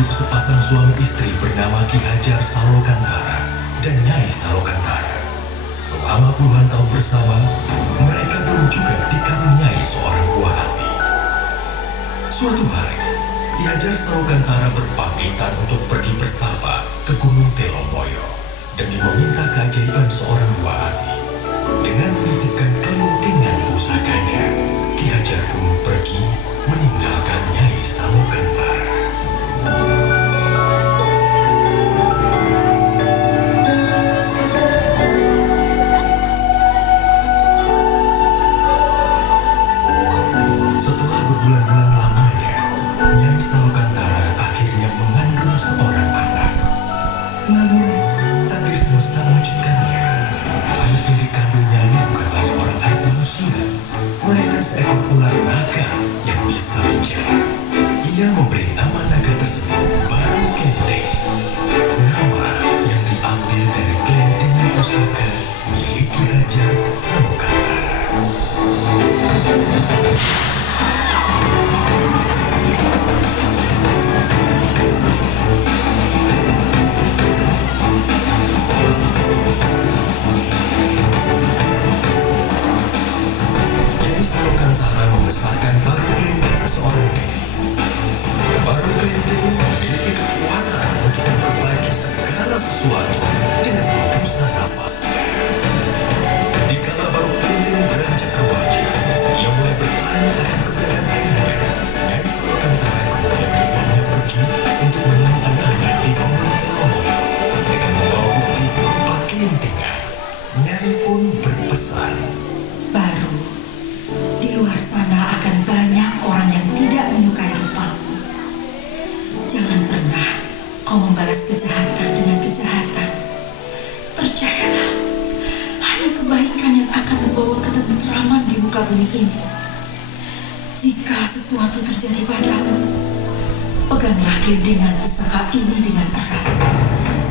hidup sepasang suami istri bernama Ki Hajar Salokantara dan Nyai Salokantara. Selama puluhan tahun bersama, mereka belum juga dikaruniai seorang buah hati. Suatu hari, Ki Hajar Salokantara berpamitan untuk pergi bertapa ke Gunung Telomoyo demi meminta keajaiban seorang buah hati. Dengan menitipkan kelintingan pusakanya, Ki Hajar pun pergi meninggalkan Nyai Salokantara. Setelah berbulan-bulan lamanya, Nyai Salokantara akhirnya mengandung seorang anak. Namun, takdir semesta mengejutkannya. Anak yang dikandung Nyai bukanlah seorang anak manusia, melainkan seekor ular naga yang bisa bicara. Ia memberi nama naga tersebut Baru Klenteng, nama yang diambil dari kelentengan pusaka milik Ki Hajar Salokantara. Nyai Salokantara membesarkan Baru Klenteng seorang diri. Baru Klenteng memiliki kekuatan untuk memperbaiki segala sesuatu dengan hembusan nafasnya. Dikala Baru Klenteng beranjak remaja, ia mulai bertanya akan keberadaan ayahnya. Nyai Salokantara kemudian membawa pergi untuk menemui ayahnya di Gunung Telomoyo dengan membawa bukti berupa kelintingan. Nyai pun berpesan, Baru, di luar sana akan banyak orang yang tidak menyukai rupamu. Jangan pernah kau membalas kejahatan dengan kejahatan. Percayalah, hanya kebaikan yang akan membawa ketentraman di muka bumi ini. Jika sesuatu terjadi padamu, peganglah kelintingan pusaka ini dengan erat.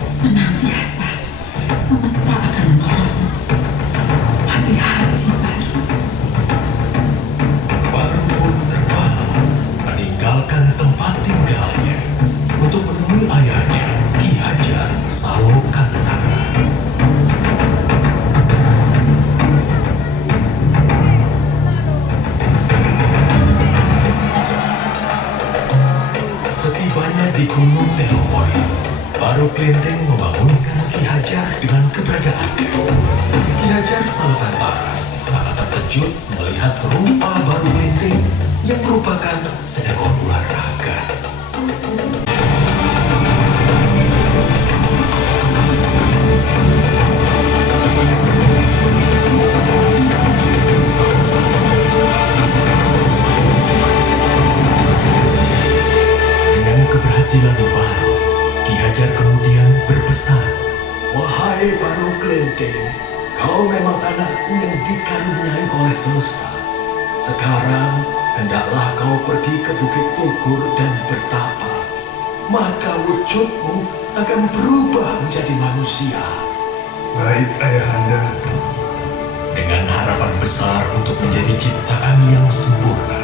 Senantiasa, semesta akan menolongmu. Hati-hati, Baru. Baru pun terbang meninggalkan tempat tinggalnya untuk menemui ayahnya Ki Hajar Salokantara. Setibanya di Gunung Telomoyo, Baru Klenteng membangunkan Ki Hajar dengan keberadaannya. Ki Hajar Salokantara sangat terkejut melihat rupa Baru Klenteng yang merupakan seekor ular naga. Dengan keberhasilan Baru, Ki Hajar kemudian berpesan, "Wahai Baru Klenteng, kau memang anakku yang dikaruniai oleh semesta. Sekarang, hendaklah kau pergi ke Bukit Tugur dan bertapa. Maka wujudmu akan berubah menjadi manusia." Baik, Ayahanda. Dengan harapan besar untuk menjadi ciptaan yang sempurna,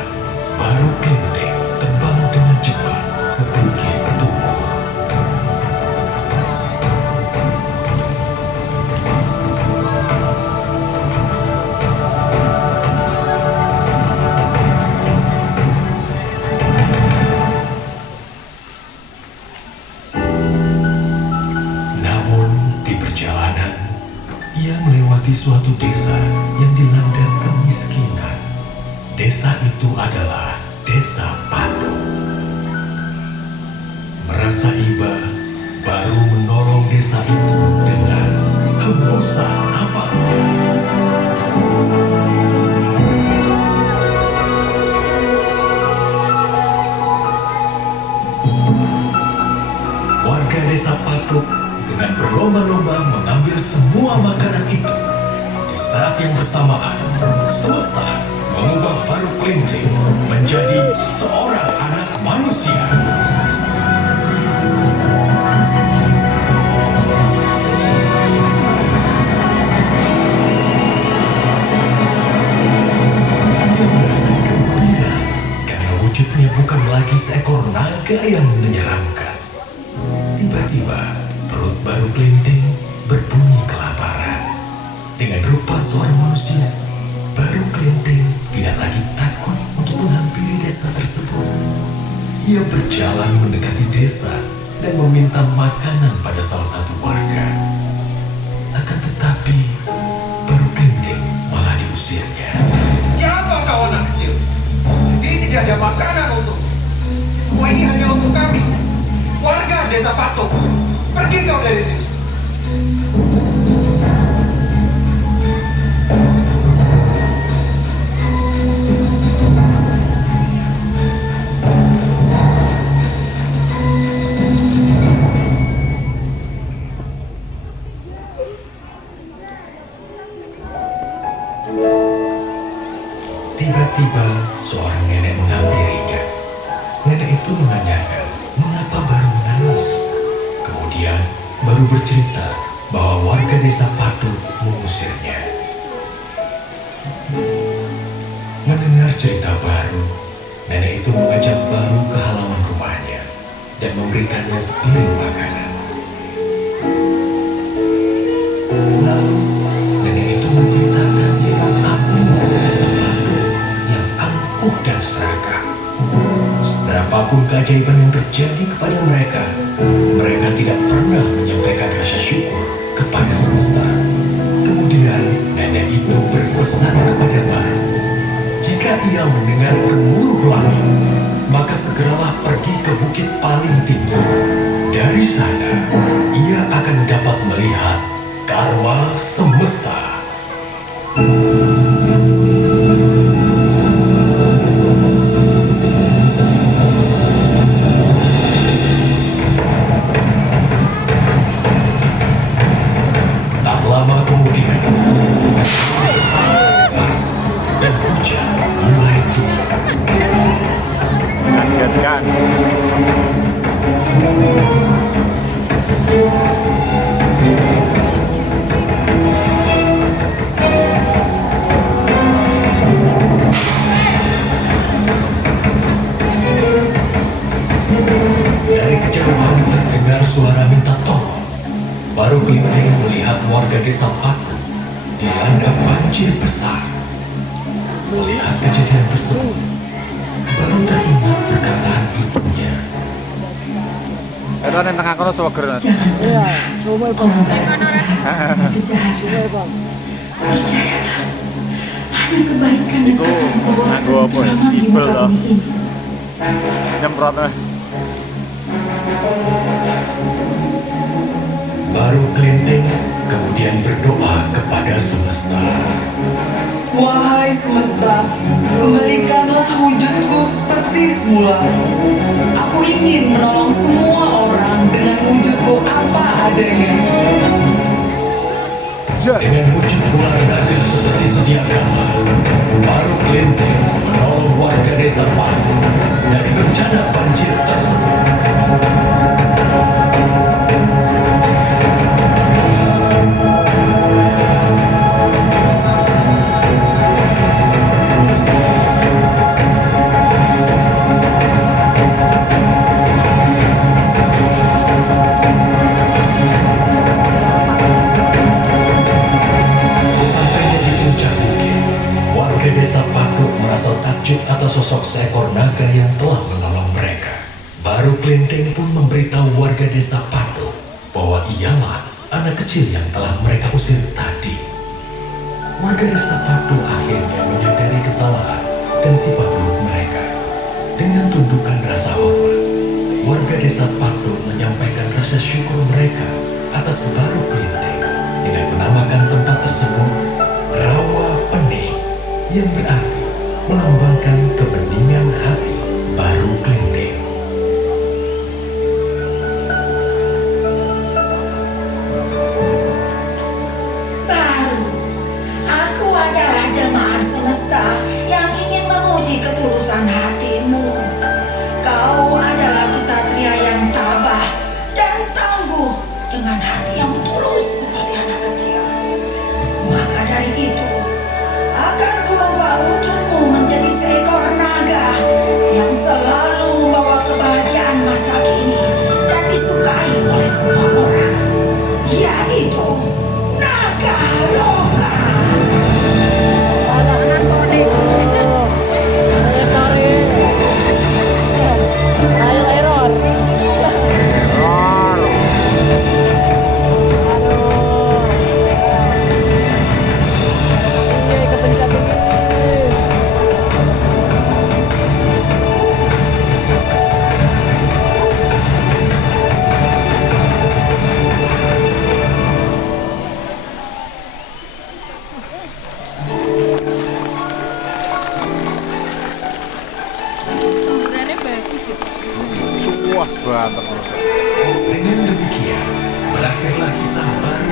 Baru Klenteng terbang dengan cepat ke Bukit Tugur. Namun di perjalanan, ia melewati suatu desa yang dilanda kemiskinan. Desa itu adalah Desa Patung. Merasa iba, Baru menolong desa itu dengan hembusan nafasnya. Warga Desa Patung dengan berlomba-lomba mengambil semua makanan itu. Di saat yang bersamaan, semesta mengubah Baru Klenteng menjadi seorang anak manusia. Ia merasa gembira karena wujudnya bukan lagi seekor naga yang menyeramkan, berupa seorang manusia. Baru Kelinting tidak lagi takut untuk menghampiri desa tersebut. Ia berjalan mendekati desa dan meminta makanan pada salah satu warga. Akan tetapi, Baru Kelinting malah diusirnya. Siapa kau anak kecil? Di sini tidak ada makanan untuk. Semua ini hanya untuk kami, warga desa Patung. Pergi kau dari sini. Tiba-tiba seorang nenek menghampirinya. Nenek itu menanyakan mengapa Baru menangis. Kemudian Baru bercerita bahwa warga desa Patung mengusirnya. Mendengar cerita Baru, nenek itu mengajak Baru ke halaman rumahnya dan memberikannya sepiring makanan. Lalu nenek itu menceritakan sifat asli warga desa Patung yang angkuh dan serakah. Seberapapun keajaiban yang terjadi kepada mereka, mereka tidak pernah menyampaikan rasa syukur kepada semesta. Kemudian nenek itu berpesan kepada Baru, jika ia mendengar gemuruh langit, maka segeralah pergi ke bukit paling tinggi. Dari sana, ia akan dapat melihat karma semesta. Tak lama kemudian, dan hujan mulai turun. Mengagetkan. Dari kejauhan terdengar suara minta tolong. Baru Kelinting melihat warga desa Patung dilanda banjir besar. Melihat kejadian tersebut, baru teringat perkataan ibunya. Itu yang tengah kono sewager, Mas. Jangan pernah kau membalas kejahatan dengan kejahatan. Percayalah, hanya kebaikan yang Iku akan membawa nganggo apa ya? ketentraman di Sipil muka loh. bumi ini. Nyemprot. Baru Kelinting kemudian berdoa kepada semesta. Wahai semesta, kembalikanlah wujudku seperti semula. Aku ingin menolong semua orang dengan wujudku apa adanya. Dengan wujud ular naga seperti sedia kala, Baru Kelinting menolong warga desa Patung dari bencana banjir tersebut. Sampainya di puncak bukit, warga desa Patung merasa takjub atas sosok seekor naga yang telah menolong mereka. Baru Kelinting pun memberitahu warga desa Patung bahwa ialah anak kecil yang telah mereka usir tadi. Warga desa Patung akhirnya menyadari kesalahan dan sifat buruk mereka. Dengan tundukan rasa hormat, warga desa Patung menyampaikan rasa syukur mereka atas Baru Kelinting dengan menamakan tempat tersebut Rawa Pening, yang berarti melambangkan kebeningan hati Baru Kelinting. Baru, aku adalah jemaat semesta yang ingin menguji ketulusan hatimu. Kau adalah kesatria yang tabah dan tangguh dengan hati yang tulus seperti anak kecil. Maka dari itu, akan kuubah wujudmu menjadi seekor naga Pas banget. Dengan demikian, berakhirlah kisah baru